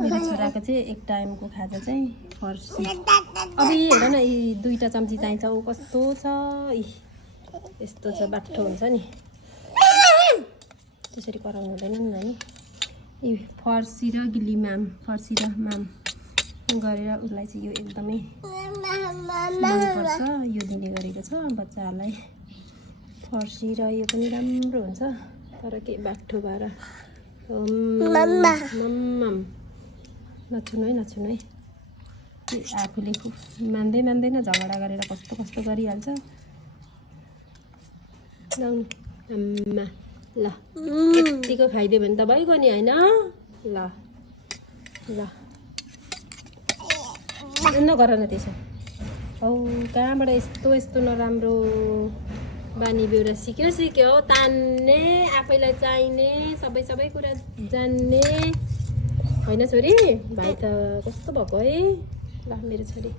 मेरो छोराको चाहिँ एक टाइमको खाजा चाहिँ फर्सी। अब हेर न यी 2टा चम्ची चाहिन्छ। ऊ कस्तो छ यस्तो छ बाठो हुन्छ नि त्यसरी कराउनु हुँदैन नि नानी। यी फर्सी र गिली माम फर्सी र माम गरेर उसलाई चाहिँ यो एकदमै मनपर्छ। यो दिने गरेको छ बच्चाहरूलाई फर्सी र यो पनि राम्रो हुन्छ तर के बाठो भएर नछुनु है आफूले मान्दैन झगडा गरेर कस्तो गरिहाल्छ। आम्मा ल यतिको खाइदियो भने त भइगयो नि होइन। ल नगर न त्यसो। हौ कहाँबाट यस्तो नराम्रो बानी बेहोरा सिक्यो तान्ने आफैलाई चाहिने सबै कुरा जान्ने होइन छोरी। भाइ त कस्तो भएको है। ल मेरो छोरी